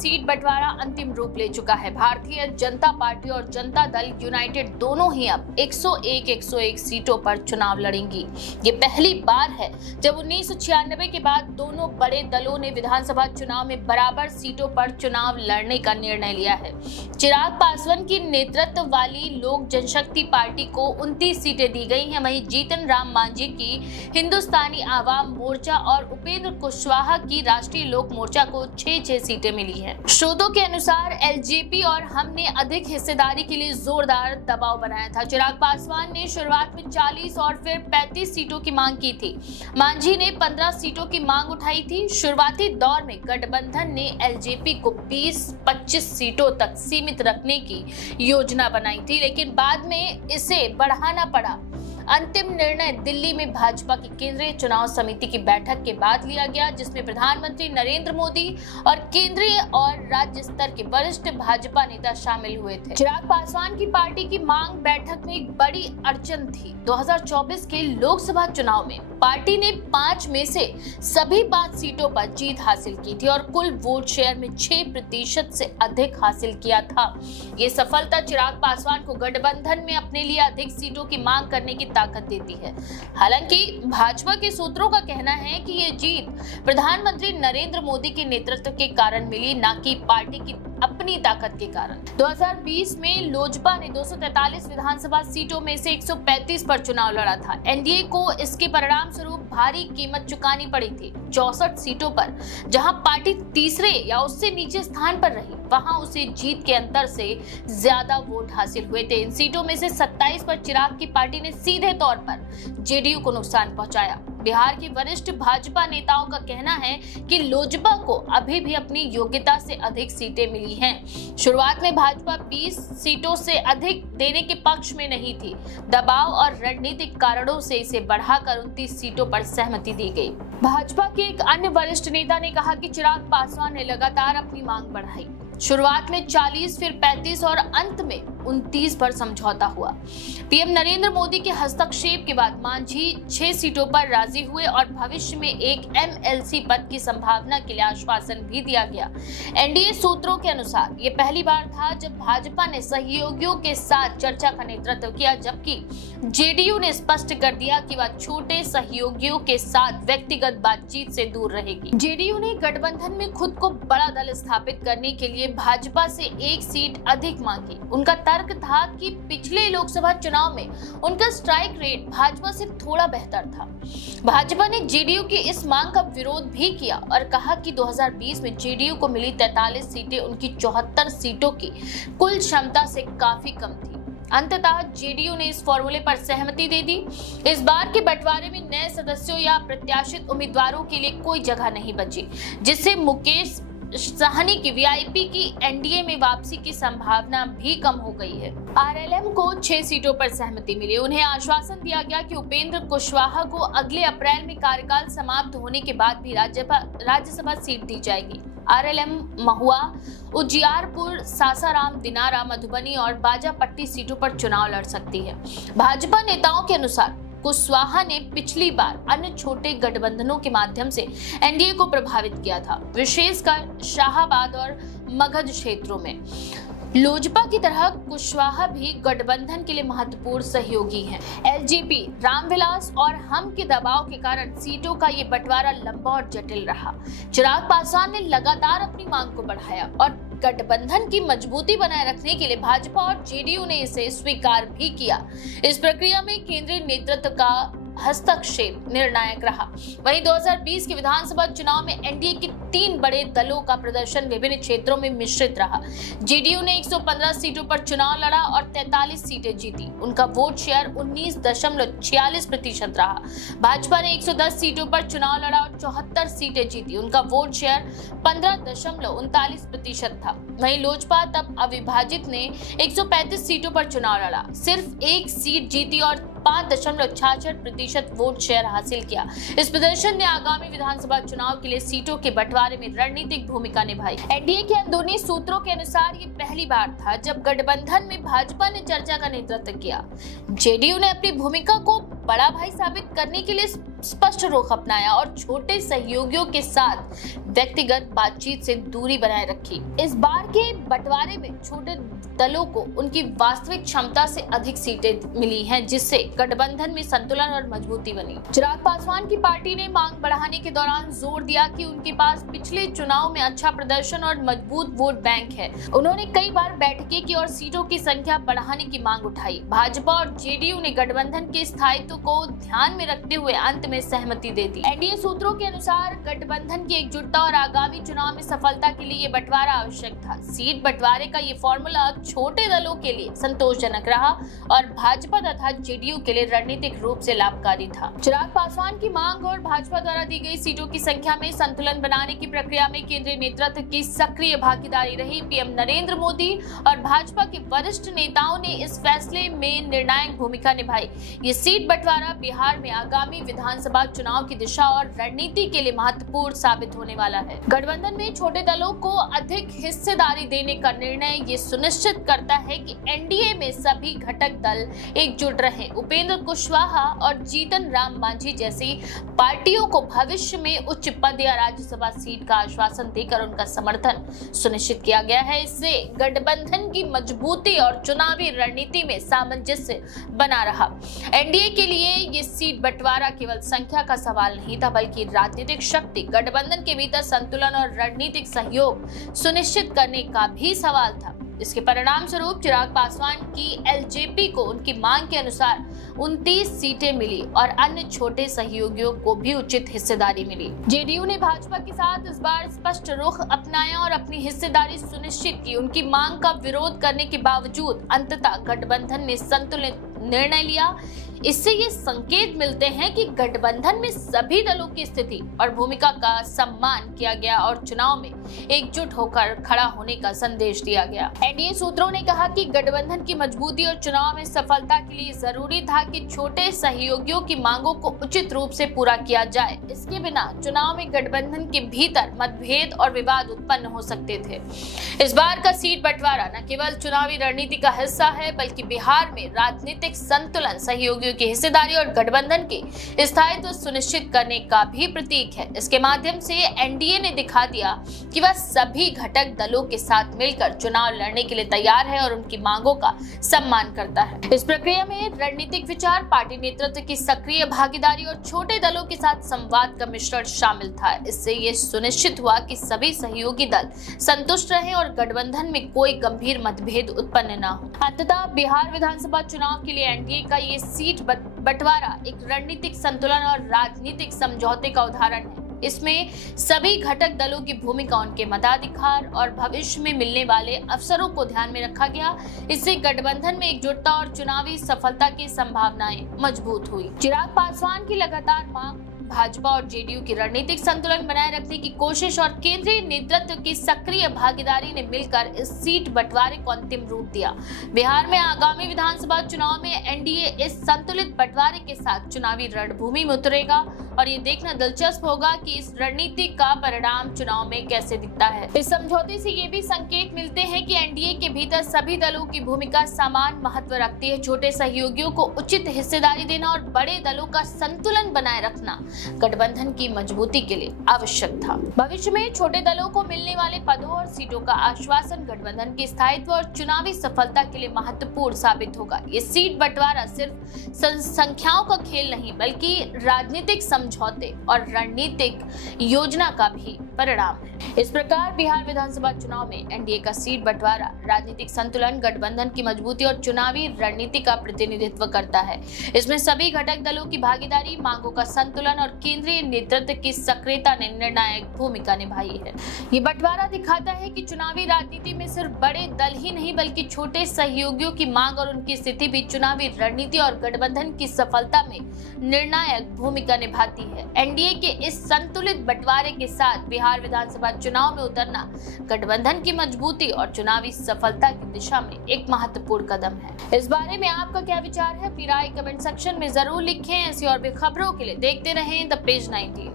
Seat बंटवारा अंतिम रूप ले चुका है। भारतीय जनता पार्टी और जनता दल यूनाइटेड दोनों ही अब 101 सीटों पर चुनाव लड़ेंगी। ये पहली बार है जब 1996 के बाद दोनों बड़े दलों ने विधानसभा चुनाव में बराबर सीटों पर चुनाव लड़ने का निर्णय लिया है। चिराग पासवान की नेतृत्व वाली लोक जनशक्ति पार्टी को 29 सीटें दी गई हैं। वहीं जीतन राम मांझी की हिंदुस्तानी आवाम मोर्चा और उपेंद्र कुशवाहा की राष्ट्रीय लोक मोर्चा को 6 सीटें मिली हैं। स्रोतों के अनुसार एलजेपी और हम ने अधिक हिस्सेदारी के लिए जोरदार दबाव बनाया था। चिराग पासवान ने शुरुआत में 40 और फिर 35 सीटों की मांग की थी। मांझी ने 15 सीटों की मांग उठाई थी। शुरुआती दौर में गठबंधन ने एलजेपी को 20-25 सीटों तक सीमित रखने की योजना बनाई थी, लेकिन बाद में इसे बढ़ाना पड़ा। अंतिम निर्णय दिल्ली में भाजपा की केंद्रीय चुनाव समिति की बैठक के बाद लिया गया, जिसमें प्रधानमंत्री नरेंद्र मोदी और केंद्रीय और राज्य स्तर के वरिष्ठ भाजपा नेता शामिल हुए थे। चिराग पासवान की पार्टी की मांग बैठक में एक बड़ी अड़चन थी। 2024 के लोकसभा चुनाव में पार्टी ने 5 में से सभी 5 सीटों पर जीत हासिल की थी और कुल वोट शेयर में 6% से अधिक हासिल किया था। ये सफलता चिराग पासवान को गठबंधन में अपने लिए अधिक सीटों की मांग करने की ताकत देती है। हालांकि भाजपा के सूत्रों का कहना है कि ये जीत प्रधानमंत्री नरेंद्र मोदी के नेतृत्व के कारण मिली, ना कि पार्टी की अपनी ताकत के कारण। 2020 में लोजपा ने 243 विधानसभा सीटों में से 135 पर चुनाव लड़ा था। एनडीए को इसके परिणाम स्वरूप भारी कीमत चुकानी पड़ी थी। 64 सीटों पर जहां पार्टी तीसरे या उससे नीचे स्थान पर रही, वहां उसे जीत के अंतर से ज्यादा वोट हासिल हुए थे। इन सीटों में से 27 पर चिराग की पार्टी ने सीधे तौर पर जेडीयू को नुकसान पहुंचाया। बिहार के वरिष्ठ भाजपा नेताओं का कहना है कि लोजपा को अभी भी अपनी योग्यता से अधिक सीटें मिली हैं। शुरुआत में भाजपा 20 सीटों से अधिक देने के पक्ष में नहीं थी। दबाव और रणनीतिक कारणों से इसे बढ़ाकर 29 सीटों पर सहमति दी गई। भाजपा के एक अन्य वरिष्ठ नेता ने कहा कि चिराग पासवान ने लगातार अपनी मांग बढ़ाई। शुरुआत में 40, फिर 35 और अंत में 29 पर समझौता हुआ। पीएम नरेंद्र मोदी के हस्तक्षेप के बाद मांझी 6 सीटों पर राजी हुए और भविष्य में एक एमएलसी पद की संभावना के लिए आश्वासन भी दिया गया। एनडीए सूत्रों के अनुसार ये पहली बार था जब भाजपा ने सहयोगियों के साथ चर्चा का नेतृत्व किया, जबकि जेडीयू ने स्पष्ट कर दिया कि वह छोटे सहयोगियों के साथ व्यक्तिगत बातचीत से दूर रहेगी। जेडीयू ने गठबंधन में खुद को बड़ा दल स्थापित करने के लिए भाजपा से 1 सीट अधिक मांगी। उनका तर्क था कि पिछले लोकसभा चुनाव में उनका स्ट्राइक रेट भाजपा से थोड़ा बेहतर था। भाजपा ने जेडीयू की इस मांग का विरोध भी किया और कहा कि 2020 में जेडीयू को मिली 43 सीटें उनकी 74 सीटों की कुल क्षमता से काफी कम थी। अंततः जेडीयू ने इस फॉर्मूले पर सहमति दे दी। इस बार के बंटवारे में नए सदस्यों या प्रत्याशित उम्मीदवारों के लिए कोई जगह नहीं बची, जिससे मुकेश साहनी की वीआईपी की एनडीए में वापसी की संभावना भी कम हो गई है। आरएलएम को 6 सीटों पर सहमति मिली। उन्हें आश्वासन दिया गया कि उपेंद्र कुशवाहा को अगले अप्रैल में कार्यकाल समाप्त होने के बाद भी राज्यसभा सीट दी जाएगी। आरएलएम महुआ, उजियारपुर, सासाराम, दिनारा, मधुबनी और बाजापट्टी सीटों पर चुनाव लड़ सकती है। भाजपा नेताओं के अनुसार कुशवाहा ने पिछली बार अन्य छोटे गठबंधनों के माध्यम से एनडीए को प्रभावित किया था, विशेषकर शाहाबाद और मगध क्षेत्रों में। लोजपा की तरह कुशवाहा भी गठबंधन के लिए महत्वपूर्ण सहयोगी हैं। एलजेपी, रामविलास और हम के दबाव के कारण सीटों का ये बंटवारा लंबा और जटिल रहा। चिराग पासवान ने लगातार अपनी मांग को बढ़ाया और गठबंधन की मजबूती बनाए रखने के लिए भाजपा और जेडीयू ने इसे स्वीकार भी किया। इस प्रक्रिया में केंद्रीय नेतृत्व का हस्तक्षेप निर्णायक रहा। वहीं 2020 के विधानसभा चुनाव में एनडीए के 3 बड़े दलों का प्रदर्शन विभिन्न क्षेत्रों में मिश्रित रहा। जेडीयू ने 115 सीटों पर चुनाव लड़ा और 43 सीटें जीती। उनका वोट शेयर 19.46% रहा। भाजपा ने 110 सीटों पर चुनाव लड़ा और 74 सीटें जीती। उनका वोट शेयर 15.39% था। वहीं लोजपा तब अविभाजित ने 135 सीटों पर चुनाव लड़ा, सिर्फ 1 सीट जीती और 5.66% वोट शेयर हासिल किया। इस प्रदर्शन ने आगामी विधानसभा चुनाव के लिए सीटों के बंटवारे में रणनीतिक भूमिका निभाई। एनडीए के अंदरूनी सूत्रों के अनुसार ये पहली बार था जब गठबंधन में भाजपा ने चर्चा का नेतृत्व किया। जेडीयू ने अपनी भूमिका को बड़ा भाई साबित करने के लिए स्पष्ट रुख अपनाया और छोटे सहयोगियों के साथ व्यक्तिगत बातचीत से दूरी बनाए रखी। इस बार के बंटवारे में छोटे दलों को उनकी वास्तविक क्षमता से अधिक सीटें मिली हैं, जिससे गठबंधन में संतुलन और मजबूती बनी। चिराग पासवान की पार्टी ने मांग बढ़ाने के दौरान जोर दिया कि उनके पास पिछले चुनाव में अच्छा प्रदर्शन और मजबूत वोट बैंक है। उन्होंने कई बार बैठकें की और सीटों की संख्या बढ़ाने की मांग उठाई। भाजपा और जेडीयू ने गठबंधन के स्थायित्व को ध्यान में रखते हुए अंत में सहमति दे दी। एनडीए सूत्रों के अनुसार गठबंधन की एकजुटता और आगामी चुनाव में सफलता के लिए ये बंटवारा आवश्यक था। सीट बंटवारे का ये फॉर्मूला छोटे दलों के लिए संतोषजनक रहा और भाजपा तथा जेडीयू के लिए रणनीतिक रूप से लाभकारी था। चिराग पासवान की मांग और भाजपा द्वारा दी गई सीटों की संख्या में संतुलन बनाने की प्रक्रिया में केंद्रीय नेतृत्व की सक्रिय भागीदारी रही। पीएम नरेंद्र मोदी और भाजपा के वरिष्ठ नेताओं ने इस फैसले में निर्णायक भूमिका निभाई। ये सीट बंटवारा बिहार में आगामी विधानसभा चुनाव की दिशा और रणनीति के लिए महत्वपूर्ण साबित होने वाला है। गठबंधन में छोटे दलों को अधिक हिस्सेदारी देने का निर्णय ये सुनिश्चित करता है कि एनडीए में सभी घटक दल एकजुट रहें। उपेंद्र कुशवाहा और जीतन राम मांझी जैसी पार्टियों को भविष्य में उच्च पद या राज्यसभा सीट का आश्वासन देकर उनका समर्थन सुनिश्चित किया गया है। इससे गठबंधन की मजबूती और चुनावी रणनीति में सामंजस्य बना रहा। एनडीए के लिए ये सीट बंटवारा केवल संख्या का सवाल नहीं था, बल्कि राजनीतिक शक्ति, गठबंधन के भीतर संतुलन और रणनीतिक सहयोग सुनिश्चित करने का भी सवाल था। इसके परिणाम स्वरूप चिराग पासवान की एलजेपी को उनकी मांग के अनुसार 29 सीटें मिली और अन्य छोटे सहयोगियों को भी उचित हिस्सेदारी मिली। जेडीयू ने भाजपा के साथ इस बार स्पष्ट रुख अपनाया और अपनी हिस्सेदारी सुनिश्चित की। उनकी मांग का विरोध करने के बावजूद अंततः गठबंधन ने संतुलित निर्णय लिया। इससे ये संकेत मिलते हैं कि गठबंधन में सभी दलों की स्थिति और भूमिका का सम्मान किया गया और चुनाव में एकजुट होकर खड़ा होने का संदेश दिया गया। एनडीए सूत्रों ने कहा कि गठबंधन की मजबूती और चुनाव में सफलता के लिए जरूरी था कि छोटे सहयोगियों की मांगों को उचित रूप से पूरा किया जाए। इसके बिना चुनाव में गठबंधन के भीतर मतभेद और विवाद उत्पन्न हो सकते थे। इस बार का सीट बंटवारा न केवल चुनावी रणनीति का हिस्सा है, बल्कि बिहार में राजनीतिक संतुलन, सहयोगियों की हिस्सेदारी और गठबंधन के स्थायित्व सुनिश्चित करने का भी प्रतीक है। इसके माध्यम से एनडीए ने दिखा दिया कि वह सभी घटक दलों के साथ मिलकर चुनाव लड़ने के लिए तैयार है और उनकी मांगों का सम्मान करता है। इस प्रक्रिया में रणनीतिक विचार, पार्टी नेतृत्व की सक्रिय भागीदारी और छोटे दलों के साथ संवाद का मिश्रण शामिल था। इससे ये सुनिश्चित हुआ कि सभी सहयोगी दल संतुष्ट रहे और गठबंधन में कोई गंभीर मतभेद उत्पन्न न हो। अंततः बिहार विधानसभा चुनाव के लिए एनडीए का ये सीट बंटवारा एक रणनीतिक संतुलन और राजनीतिक समझौते का उदाहरण है। इसमें सभी घटक दलों की भूमिका, उनके मताधिकार और भविष्य में मिलने वाले अवसरों को ध्यान में रखा गया। इससे गठबंधन में एकजुटता और चुनावी सफलता की संभावनाएं मजबूत हुई। चिराग पासवान की लगातार मांग, भाजपा और जेडीयू की रणनीतिक संतुलन बनाए रखने की कोशिश और केंद्रीय नेतृत्व की सक्रिय भागीदारी ने मिलकर इस सीट बंटवारे को अंतिम रूप दिया। बिहार में आगामी विधानसभा चुनाव में एनडीए इस संतुलित बंटवारे के साथ चुनावी रणभूमि में उतरेगा और ये देखना दिलचस्प होगा कि इस रणनीति का परिणाम चुनाव में कैसे दिखता है। इस समझौते से ये भी संकेत मिलते हैं कि एनडीए के भीतर सभी दलों की भूमिका समान महत्व रखती है। छोटे सहयोगियों को उचित हिस्सेदारी देना और बड़े दलों का संतुलन बनाए रखना गठबंधन की मजबूती के लिए आवश्यक था। भविष्य में छोटे दलों को मिलने वाले पदों और सीटों का आश्वासन गठबंधन के स्थायित्व और चुनावी सफलता के लिए महत्वपूर्ण साबित होगा। ये सीट बंटवारा सिर्फ संख्याओं का खेल नहीं, बल्कि राजनीतिक समझौते और रणनीतिक योजना का भी परिणाम है। इस प्रकार बिहार विधानसभा चुनाव में एनडीए का सीट बंटवारा राजनीतिक संतुलन, गठबंधन की मजबूती और चुनावी रणनीति का प्रतिनिधित्व करता है। इसमें सभी घटक दलों की भागीदारी, मांगों का संतुलन और केंद्रीय नेतृत्व की सक्रियता ने निर्णायक भूमिका निभाई है। ये बंटवारा दिखाता है कि चुनावी राजनीति में सिर्फ बड़े दल ही नहीं, बल्कि छोटे सहयोगियों की मांग और उनकी स्थिति भी चुनावी रणनीति और गठबंधन की सफलता में निर्णायक भूमिका निभाती है। एनडीए के इस संतुलित बंटवारे के साथ बिहार विधानसभा चुनाव में उतरना गठबंधन की मजबूती और चुनावी सफलता की दिशा में एक महत्वपूर्ण कदम है। इस बारे में आपका क्या विचार है? अपनी राय कमेंट सेक्शन में जरूर लिखें। ऐसी और भी खबरों के लिए देखते रहें द पेज 19।